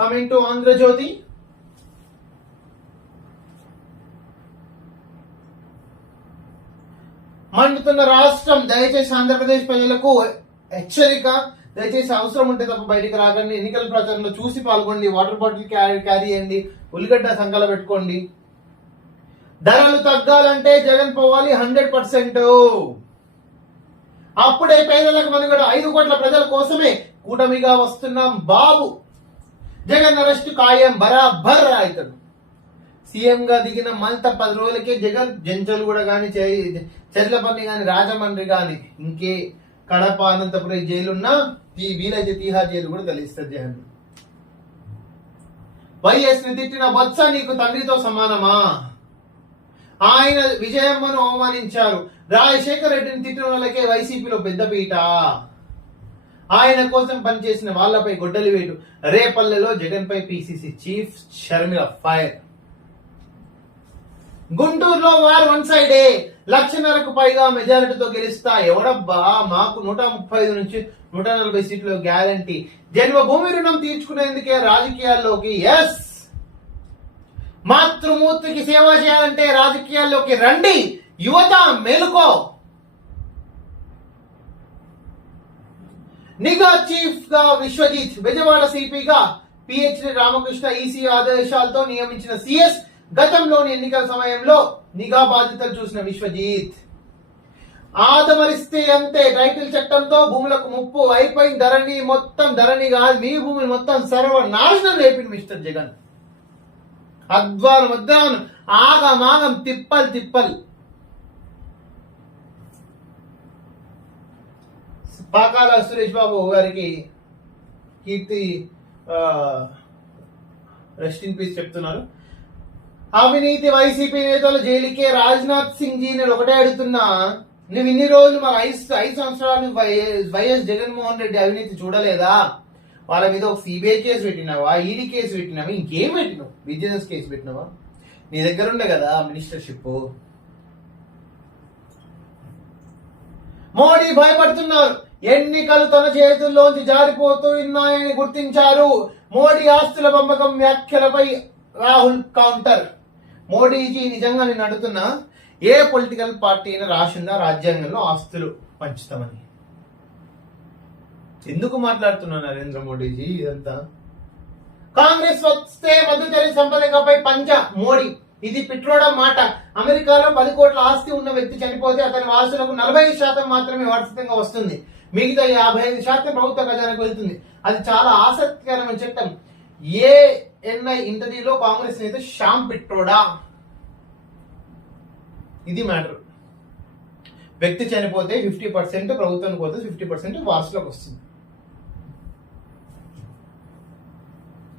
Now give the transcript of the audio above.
Coming to Andhra Jyothi. మండుతున్న రాష్ట్రం, దయచేసి ఆంధ్రప్రదేశ్ ప్రజలకు హెచ్చరిక. దయచేసి అవసరం ఉంటే తప్ప బయటికి రాకండి. ఎన్నికల ప్రచారంలో చూసి పాల్గొండి. వాటర్ బాటిల్ క్యారీ చేయండి. ఉల్లిగడ్డ సంకల పెట్టుకోండి. ధరలు తగ్గాలంటే జగన్ పోవాలి 100%. అప్పుడే పేదలకు మనుగడ. 5 కోట్ల ప్రజల కోసమే కూటమిగా వస్తున్నాం బాబు. జగన్ అరెస్ట్ ఖాయం బరాబర్ ఇతడు. సీఎం గా దిగిన మళ్ళీ 10 రోజులకే జగన్ జంచలుగూడ గాని, చెర్లపల్లి గాని, రాజమండ్రి గాని, ఇంకే కడప, అనంతపురం జైలున్నా వీలైతే తీహార్ జైలు కూడా తలిస్తుంది జగన్. వైఎస్ ని తిట్టిన బొత్స నీకు తండ్రితో సమానమా? ఆయన విజయమ్మను అవమానించారు. రాజశేఖర రెడ్డిని తిట్టిన వాళ్ళకే వైసీపీలో పెద్దపీట. ఆయన కోసం పనిచేసిన వాళ్లపై గొడ్డలి వేటు. రేపల్లెలో జగన్ పై పిసిసి చీఫ్ షర్మిల ఫైర్. గుంటూరులో వారు 1 సైడే. 1,00,000కు పైగా మెజారిటీతో గెలుస్తా. ఎవడబ్బా, మాకు 135 నుంచి 140 సీట్లు గ్యారంటీ. జన్మభూమి రుణం తీర్చుకునేందుకే రాజకీయాల్లోకి. ఎస్, మాతృమూర్తికి సేవ చేయాలంటే రాజకీయాల్లోకి రండి. యువత మేలుకో. నిఘా చీఫ్ గా విశ్వజిత్, బెజవాడ సిపిగా పిహెచ్డి రామకృష్ణ ఈసీ ఆదేశాలతో నియమించిన సిఎస్. గతంలోని ఎన్నికల సమయంలో నిఘా బాధ్యతలు చూసిన విశ్వజిత్. ఆదమరిస్తే అంతే టైటిల్ చట్టంతో భూములకు ముప్పు అయిపోయింది. ధరణి మొత్తం, ధరణి కాదు మీ భూమిని మొత్తం సర్వనాశనం లేపింది మిస్టర్ జగన్. అద్వానం అద్వానం, ఆగమాగం, తిప్పలు. పాకాల సురేష్ బాబు గారికి కీర్తి రెస్ట్ ఇన్ పీస్ చెప్తున్నారు. అవినీతి వైసీపీ నేతలు జైలుకే. రాజ్నాథ్ సింగ్ జీ నేను ఒకటే అడుగుతున్నా, నువ్వు ఇన్ని రోజులు మన 5 సంవత్సరాలు వైఎస్ జగన్మోహన్ రెడ్డి అవినీతి చూడలేదా? వాళ్ళ మీద ఒక సిబిఐ కేసు పెట్టినావా, ఈడీ కేసు పెట్టినావా, ఇంకేం పెట్టినావు? విజిలెన్స్ కేసు పెట్టినావా? నీ దగ్గర ఉండే కదా మినిస్టర్షిప్. మోడీ భయపడుతున్నారు. ఎన్నికలు తన చేతుల్లోంచి జారిపోతున్నాయని గుర్తించారు. మోడీ ఆస్తుల పంపకం వ్యాఖ్యలపై రాహుల్ కౌంటర్. మోడీజీ నిజంగా నేను అడుగుతున్నా, ఏ పొలిటికల్ పార్టీని రాసిందా రాజ్యాంగంలో ఆస్తులు పంచుతామని? ఎందుకు మాట్లాడుతున్నా నరేంద్ర మోడీజీ ఇదంతా? కాంగ్రెస్ వస్తే మధ్యతరగతి సంపదకపై పంచ మోడీ. ఇది పిట్రోడా మాట. అమెరికాలో 10 కోట్ల ఆస్తి ఉన్న వ్యక్తి చనిపోతే అతని వారసులకు 45% మాత్రమే వారసత్వంగా వస్తుంది. మిగతా 55% ప్రభుత్వ ఖజానాకు వెళ్తుంది. అది చాలా ఆసక్తికరమైన చట్టం. ఏఎన్ఐ ఇంటర్వ్యూలో కాంగ్రెస్ నేత శ్యామ్ పిట్రోడా. ఇది మ్యాటర్. వ్యక్తి చనిపోతే 50% ప్రభుత్వానికి పోతే 50% వారసులకు వస్తుంది.